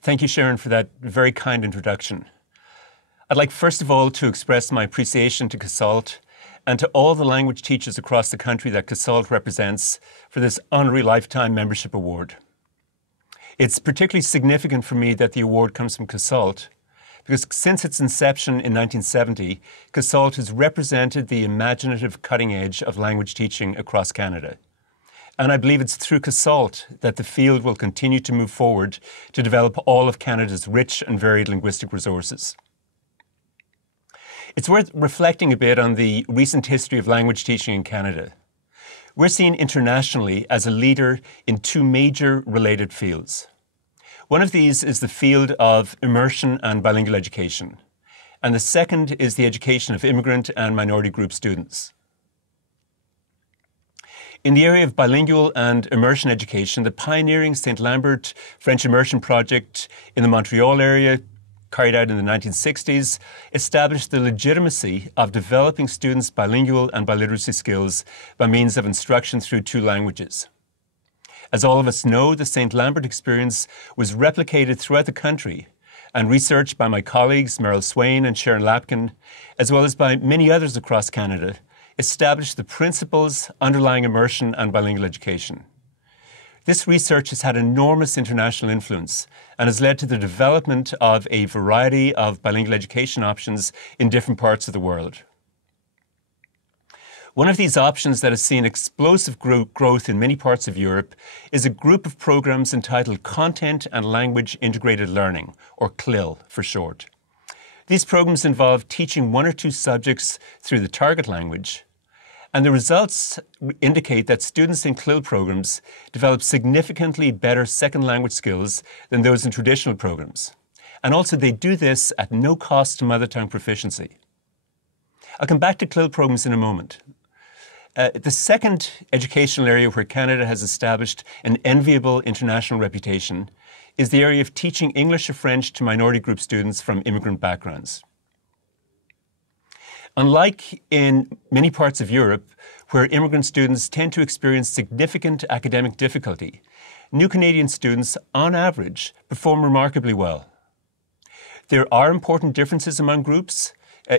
Thank you, Sharon, for that very kind introduction. I'd like, first of all, to express my appreciation to CASALT and to all the language teachers across the country that CASALT represents for this honorary lifetime membership award. It's particularly significant for me that the award comes from CASALT because since its inception in 1970, CASALT has represented the imaginative cutting edge of language teaching across Canada. And I believe it's through CASALT that the field will continue to move forward to develop all of Canada's rich and varied linguistic resources. It's worth reflecting a bit on the recent history of language teaching in Canada. We're seen internationally as a leader in two major related fields. One of these is the field of immersion and bilingual education, and the second is the education of immigrant and minority group students. In the area of bilingual and immersion education, the pioneering St. Lambert French Immersion Project in the Montreal area, carried out in the 1960s, established the legitimacy of developing students' bilingual and biliteracy skills by means of instruction through two languages. As all of us know, the St. Lambert experience was replicated throughout the country and researched by my colleagues Meryl Swain and Sharon Lapkin, as well as by many others across Canada, established the principles underlying immersion and bilingual education. This research has had enormous international influence and has led to the development of a variety of bilingual education options in different parts of the world. One of these options that has seen explosive growth in many parts of Europe is a group of programs entitled Content and Language Integrated Learning, or CLIL for short. These programs involve teaching one or two subjects through the target language, and the results indicate that students in CLIL programs develop significantly better second language skills than those in traditional programs. And also they do this at no cost to mother tongue proficiency. I'll come back to CLIL programs in a moment. The second educational area where Canada has established an enviable international reputation is the area of teaching English or French to minority group students from immigrant backgrounds. Unlike in many parts of Europe, where immigrant students tend to experience significant academic difficulty, new Canadian students, on average, perform remarkably well. There are important differences among groups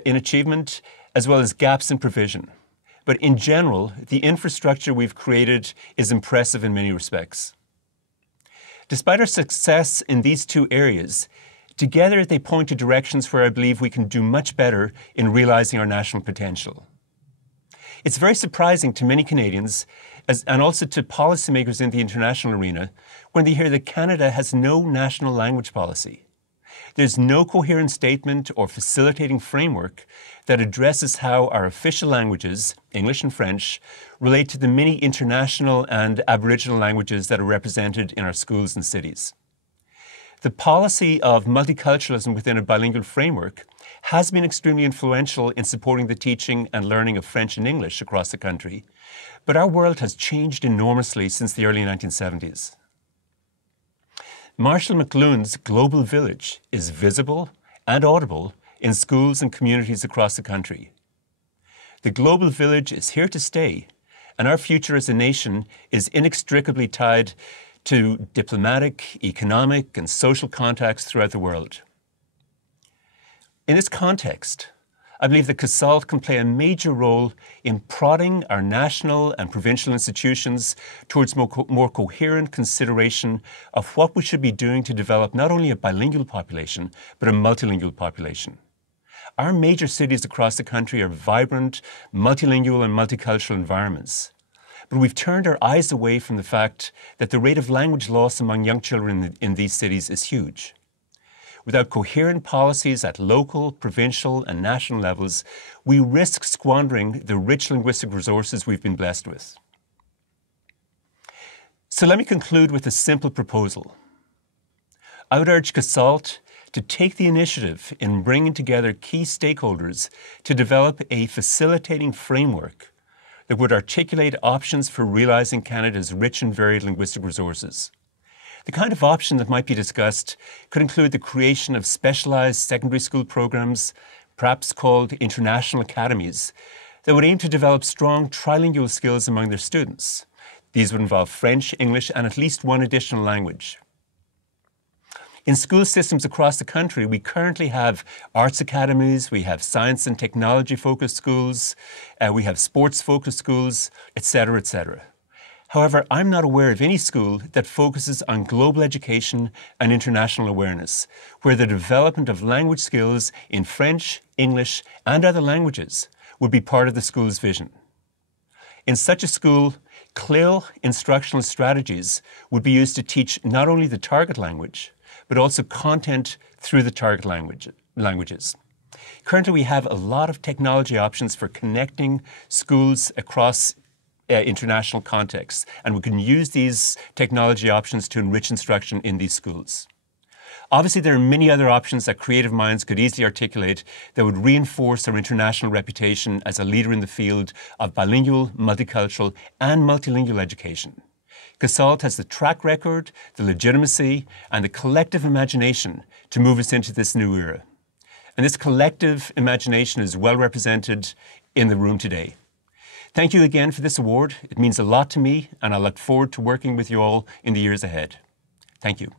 in achievement, as well as gaps in provision. But in general, the infrastructure we've created is impressive in many respects. Despite our success in these two areas, together they point to directions where I believe we can do much better in realizing our national potential. It's very surprising to many Canadians, and also to policymakers in the international arena, when they hear that Canada has no national language policy. There's no coherent statement or facilitating framework that addresses how our official languages, English and French, relate to the many international and Aboriginal languages that are represented in our schools and cities. The policy of multiculturalism within a bilingual framework has been extremely influential in supporting the teaching and learning of French and English across the country, but our world has changed enormously since the early 1970s. Marshall McLuhan's Global Village is visible and audible in schools and communities across the country. The Global Village is here to stay, and our future as a nation is inextricably tied to diplomatic, economic, and social contacts throughout the world. In this context, I believe that CASALT can play a major role in prodding our national and provincial institutions towards more coherent consideration of what we should be doing to develop not only a bilingual population, but a multilingual population. Our major cities across the country are vibrant, multilingual and multicultural environments. But we've turned our eyes away from the fact that the rate of language loss among young children in these cities is huge. Without coherent policies at local, provincial, and national levels, we risk squandering the rich linguistic resources we've been blessed with. So let me conclude with a simple proposal. I would urge CASALT to take the initiative in bringing together key stakeholders to develop a facilitating framework that would articulate options for realizing Canada's rich and varied linguistic resources. The kind of option that might be discussed could include the creation of specialized secondary school programs, perhaps called international academies, that would aim to develop strong trilingual skills among their students. These would involve French, English, and at least one additional language. In school systems across the country, we currently have arts academies, we have science and technology-focused schools, we have sports-focused schools, etc., etc. However, I'm not aware of any school that focuses on global education and international awareness, where the development of language skills in French, English, and other languages would be part of the school's vision. In such a school, CLIL instructional strategies would be used to teach not only the target language, but also content through the target languages. Currently, we have a lot of technology options for connecting schools across international contexts, and we can use these technology options to enrich instruction in these schools. Obviously, there are many other options that creative minds could easily articulate that would reinforce our international reputation as a leader in the field of bilingual, multicultural, and multilingual education. CASALT has the track record, the legitimacy, and the collective imagination to move us into this new era. And this collective imagination is well represented in the room today. Thank you again for this award. It means a lot to me, and I look forward to working with you all in the years ahead. Thank you.